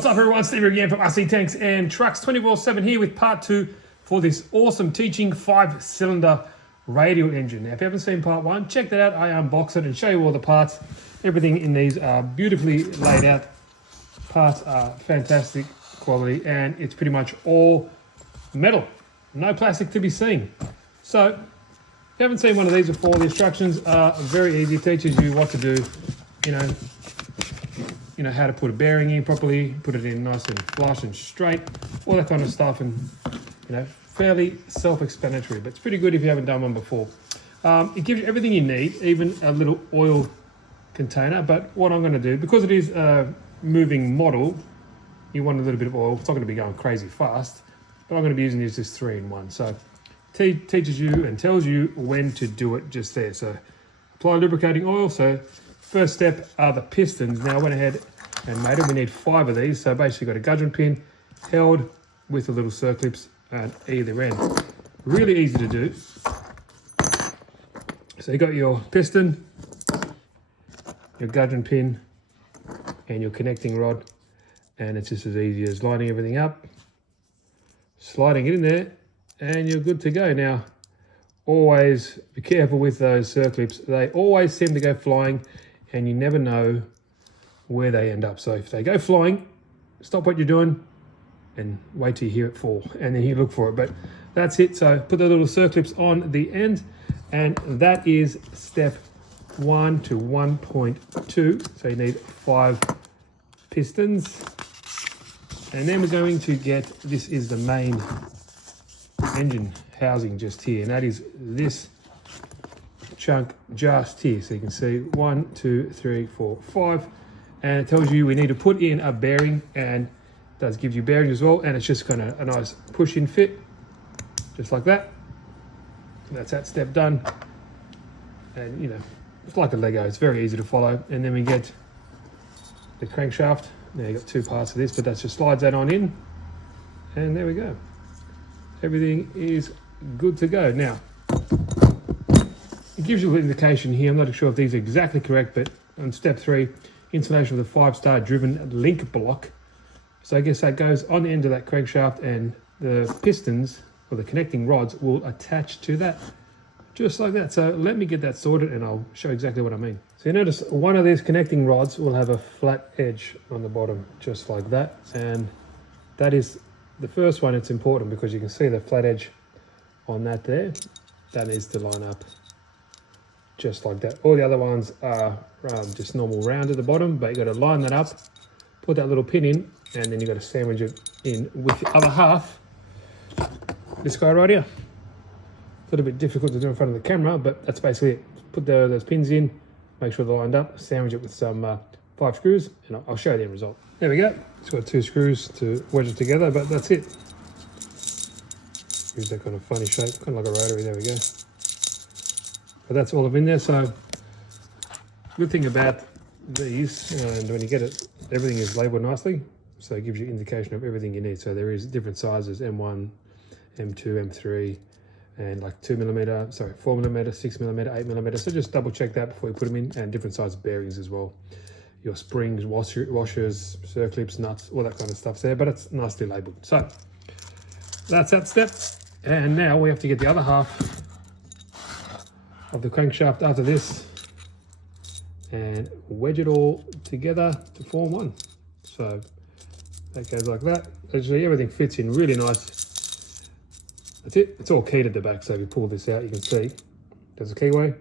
What's up everyone, Steve again from RC Tanks and Trucks 24/7 here with part 2 for this awesome teaching 5-cylinder radial engine. Now if you haven't seen part 1, check that out. I unbox it and show you all the parts. Everything in these are beautifully laid out. Parts are fantastic quality and it's pretty much all metal. No plastic to be seen. So if you haven't seen one of these before, the instructions are very easy. It teaches you what to do, you know how to put a bearing in properly, put it in nice and flush and straight, all that kind of stuff, and fairly self-explanatory, but it's pretty good if you haven't done one before. It gives you everything you need, even a little oil container. But what I'm going to do, because it is a moving model, you want a little bit of oil. It's not going to be going crazy fast, but I'm going to be using this just 3-in-1. So it teaches you and tells you when to do it just there. So apply lubricating oil. So first step are the pistons. Now I went ahead and made it. We need 5 of these. So basically got a gudgeon pin held with the little circlips at either end. Really easy to do. So you got your piston, your gudgeon pin, and your connecting rod. And it's just as easy as lining everything up, sliding it in there, and you're good to go. Now, always be careful with those circlips. They always seem to go flying, and you never know where they end up. So if they go flying, stop what you're doing and wait till you hear it fall, and then you look for it. But that's it. So put the little circlips on the end, and that is step 1 to 1.2. So you need 5 pistons, and then we're going to get, this is the main engine housing just here, and that is this chunk just here. So you can see 1, 2, 3, 4, 5, and it tells you we need to put in a bearing, and it does give you bearings as well, and it's just kind of a nice push-in fit, just like that. That's that step done, and it's like a Lego. It's very easy to follow. And then we get the crankshaft. Now you got 2 parts of this, but that just slides that on in, and there we go. Everything is good to go. Now it gives you an indication here. I'm not sure if these are exactly correct, but on step 3, installation of the 5-star driven link block. So I guess that goes on the end of that crankshaft, and the pistons or the connecting rods will attach to that, just like that. So let me get that sorted and I'll show exactly what I mean. So you notice one of these connecting rods will have a flat edge on the bottom, just like that. And that is the first one. It's important because you can see the flat edge on that there. That needs to line up just like that. All the other ones are just normal round at the bottom, but you got to line that up, put that little pin in, and then you got to sandwich it in with the other half. This guy right here. A little bit difficult to do in front of the camera, but that's basically it. Put those pins in, make sure they're lined up, sandwich it with some 5 screws, and I'll show you the end result. There we go. It's got 2 screws to wedge it together, but that's it. Use that kind of funny shape, kind of like a rotary. There we go. But that's all of in there. So good thing about these, and when you get it, everything is labeled nicely, so it gives you indication of everything you need. So there is different sizes: M1, M2, M3, and like 2mm, sorry, 4mm, 6mm, 8mm. So just double check that before you put them in, and different size bearings as well. Your springs, washers, circlips, nuts, all that kind of stuff's there, but it's nicely labeled. So that's that step. And now we have to get the other half of the crankshaft after this and wedge it all together to form one. So that goes like that. Actually, everything fits in really nice. That's it. It's all keyed at the back, so if you pull this out, you can see there's a keyway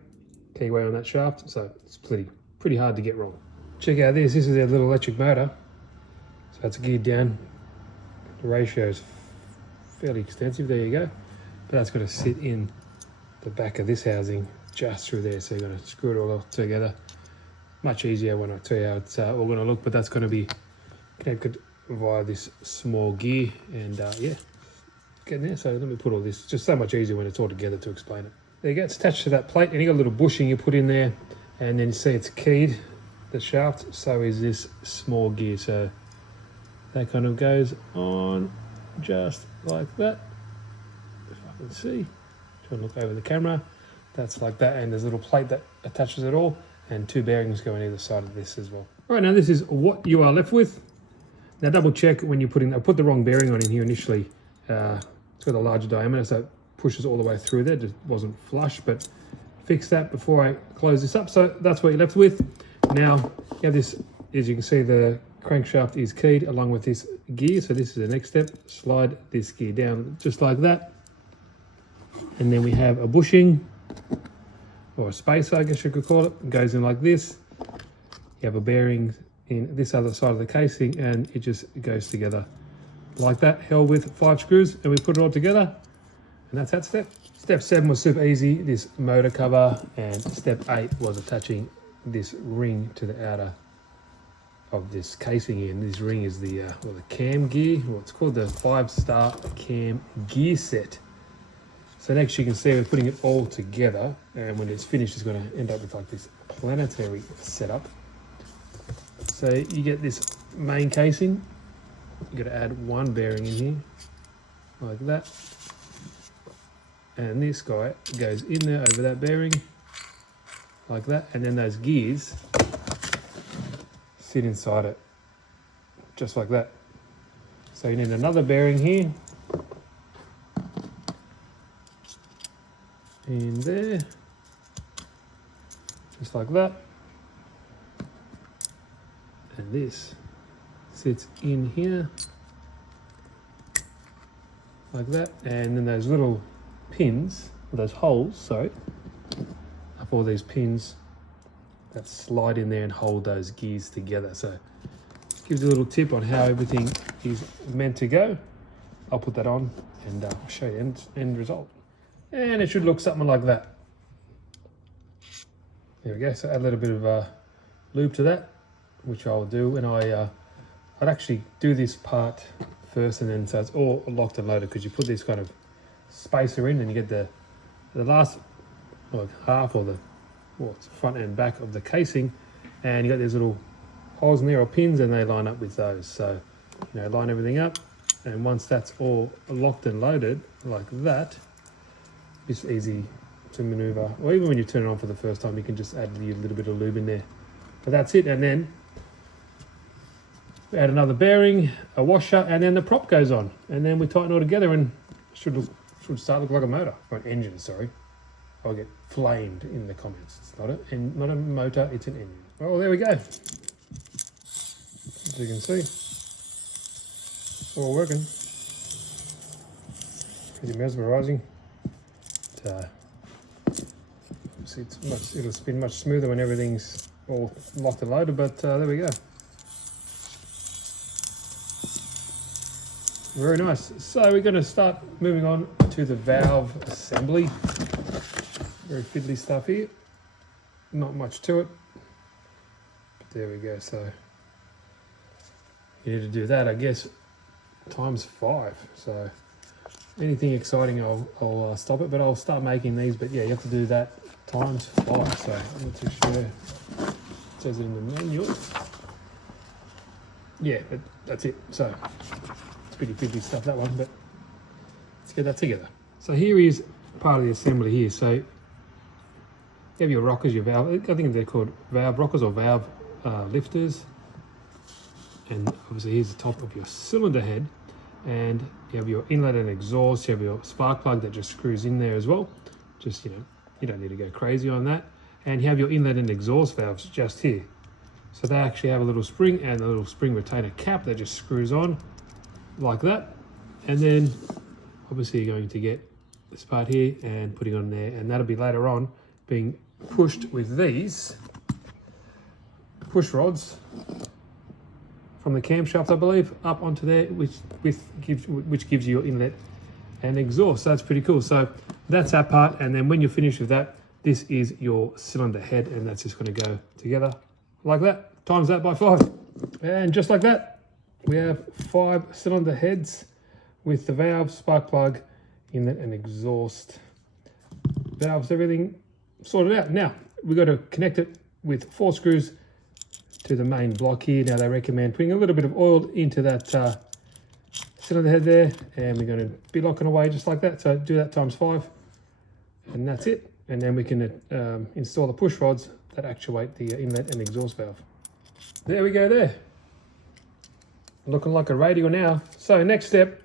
on that shaft, so it's pretty hard to get wrong. Check out this. This is their little electric motor. So it's geared down. The ratio is fairly extensive. There you go. But that's got to sit in the back of this housing just through there. So you're going to screw it all together. Much easier when I tell you how it's all going to look, but that's going to be connected via this small gear, and yeah, getting there. So let me put all this. It's just so much easier when it's all together to explain it. There you go. It's attached to that plate, and you got a little bushing you put in there, and then you see it's keyed, the shaft. So is this small gear. So that kind of goes on just like that. If I can see, trying to look over the camera. That's like that, and there's a little plate that attaches it all, and 2 bearings go on either side of this as well. All right, now this is what you are left with. Now double check when you're putting, I put the wrong bearing on in here initially. It's got a larger diameter, so it pushes all the way through there. It just wasn't flush, but fix that before I close this up. So that's what you're left with. Now you have this, as you can see, the crankshaft is keyed along with this gear. So this is the next step. Slide this gear down just like that. And then we have a bushing, or a spacer, I guess you could call it. It goes in like this. You have a bearing in this other side of the casing, and it just goes together like that, held with 5 screws, and we put it all together, and that's that step. Step 7 was super easy, this motor cover, and step 8 was attaching this ring to the outer of this casing here. And this ring is the cam gear, or it's called the 5-star cam gear set. So next you can see we're putting it all together, and when it's finished it's going to end up with like this planetary setup. So you get this main casing, you got to add 1 bearing in here like that, and this guy goes in there over that bearing like that, and then those gears sit inside it just like that. So you need another bearing here in there just like that, and this sits in here like that, and then those little pins, those holes, sorry, are for these pins that slide in there and hold those gears together. So it gives you a little tip on how everything is meant to go. I'll put that on and I'll show you the end result. And it should look something like that. There we go. So add a little bit of lube to that, which I'll do, and I'd actually do this part first, and then so it's all locked and loaded, because you put this kind of spacer in and you get the last half, or the front and back of the casing, and you got these little holes in there, or pins, and they line up with those. So line everything up, and once that's all locked and loaded like that, it's easy to maneuver. Or even when you turn it on for the first time, you can just add a little bit of lube in there. But that's it, and then we add another bearing, a washer, and then the prop goes on, and then we tighten it all together, and should start looking like a motor, or an engine. Sorry, I'll get flamed in the comments. It's not a motor, it's an engine. Well, there we go. As you can see, it's all working. Pretty mesmerising. It'll spin much smoother when everything's all locked and loaded, but there we go. Very nice. So we're going to start moving on to the valve assembly. Very fiddly stuff here. Not much to it, but there we go. So you need to do that, I guess, times 5. So anything exciting, I'll stop it, but I'll start making these. But yeah, you have to do that times 5. So I'm not too sure. It says it in the manual. Yeah, but that's it. So it's pretty fiddly stuff, that one, but let's get that together. So here is part of the assembly here. So you have your rockers, your valve. I think they're called valve rockers or valve lifters. And obviously here's the top of your cylinder head. And you have your inlet and exhaust. You have your spark plug that just screws in there as well. Just, you don't need to go crazy on that. And you have your inlet and exhaust valves just here. So they actually have a little spring and a little spring retainer cap that just screws on like that. And then obviously you're going to get this part here and putting on there, and that'll be later on being pushed with these push rods from the camshaft, I believe, up onto there, which gives you your inlet and exhaust. So that's pretty cool. So that's that part, and then when you're finished with that, this is your cylinder head, and that's just going to go together like that. Times that by 5, and just like that, we have 5 cylinder heads with the valve, spark plug, inlet and exhaust valves, everything sorted out. Now we've got to connect it with 4 screws to the main block here. Now they recommend putting a little bit of oil into that cylinder head there, and we're going to be locking away just like that. So do that times 5, and that's it. And then we can install the push rods that actuate the inlet and exhaust valve. There we go there. Looking like a Radial now. So next step,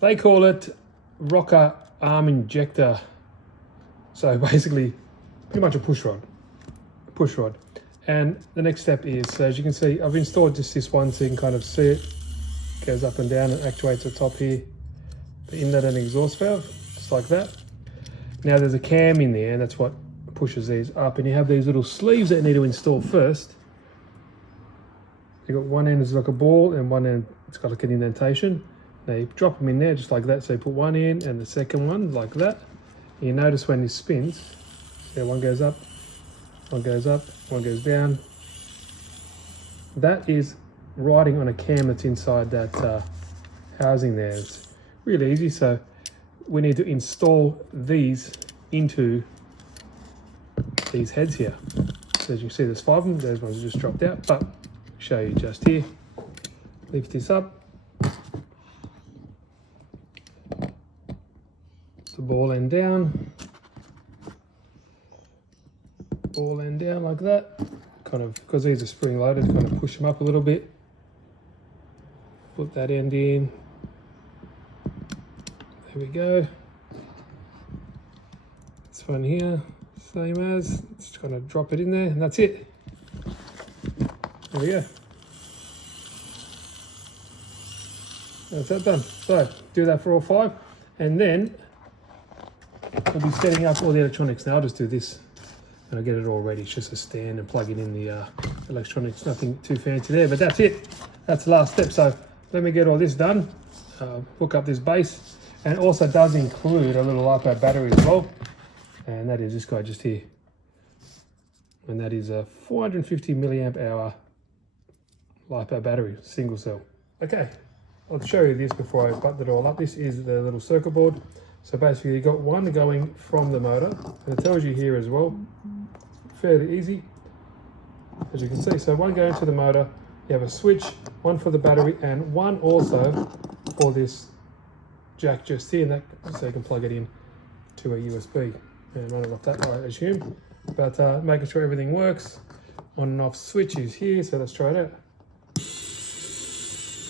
they call it rocker arm injector. So basically, pretty much a push rod. And the next step is, so as you can see, I've installed just this one so you can kind of see it. Goes up and down and actuates the top here, the inlet and exhaust valve, just like that. Now there's a cam in there, and that's what pushes these up. And you have these little sleeves that you need to install first. You got one end is like a ball, and one end it's got like an indentation. Now you drop them in there just like that. So you put one in, and the second one like that. And you notice when this spins, yeah, one goes up, one goes up, one goes down. That is riding on a cam that's inside that housing there. It's really easy. So we need to install these into these heads here. So as you can see, there's 5 of them. Those ones just dropped out, but I'll show you just here. Lift this up. The ball end down. Ball end down like that. Kind of, because these are spring loaded, kind of push them up a little bit. Put that end in. There we go. This one here, same as. Just kind of drop it in there, and that's it. There we go. That's that done. So do that for all 5, and then we'll be setting up all the electronics. Now I'll just do this, and I'll get it all ready. It's just a stand and plugging in the electronics. Nothing too fancy there, but that's it. That's the last step. So let me get all this done. Hook up this base, and it also does include a little LiPo battery as well, and that is this guy just here, and that is a 450 milliamp hour LiPo battery, single cell. Okay, I'll show you this before I button it all up. This is the little circuit board. So basically you've got one going from the motor, and it tells you here as well, fairly easy, as you can see. So one going to the motor, you have a switch, one for the battery, and one also for this jack just here, and that, so you can plug it in to a USB. And run it off that, I assume. But making sure everything works. On and off switch is here, so let's try it out.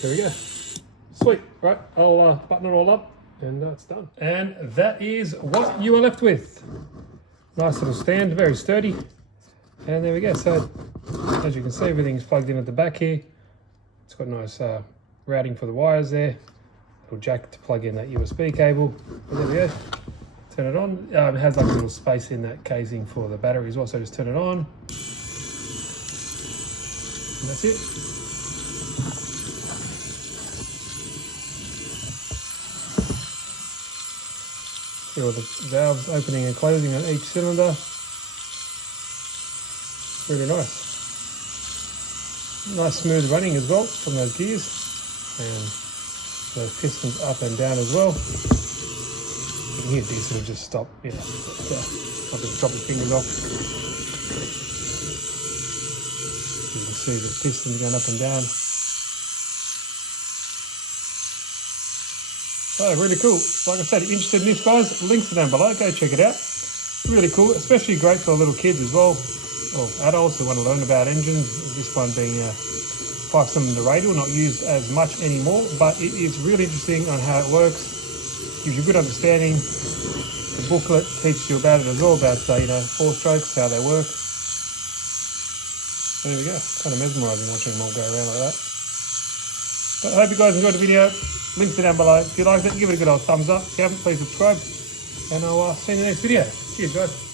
There we go. Sweet. Right, I'll button it all up, and it's done. And that is what you are left with. Nice little stand, very sturdy. And there we go. So as you can see, everything's plugged in at the back here. It's got nice routing for the wires there. Little jack to plug in that USB cable. And there we go. Turn it on. It has like a little space in that casing for the battery as well. So just turn it on. And that's it. See all the valves opening and closing on each cylinder. Really nice. Nice smooth running as well from those gears. And those pistons up and down as well. You can hear these sort of just stop, you know, not going to drop your fingers off. You can see the pistons going up and down. Oh, really cool. Like I said, if you're interested in this, guys, links are down below. Go check it out. Really cool, especially great for little kids as well, or adults who want to learn about engines. This one being a 5-cylinder Radial, not used as much anymore, but it is really interesting on how it works. Gives you a good understanding. The booklet teaches you about it as well, about 4-strokes, how they work. There we go. Kind of mesmerising watching them all go around like that. But I hope you guys enjoyed the video. Links are down below. If you liked it, give it a good old thumbs up. If you haven't, please subscribe. And I'll see you in the next video. Cheers, guys.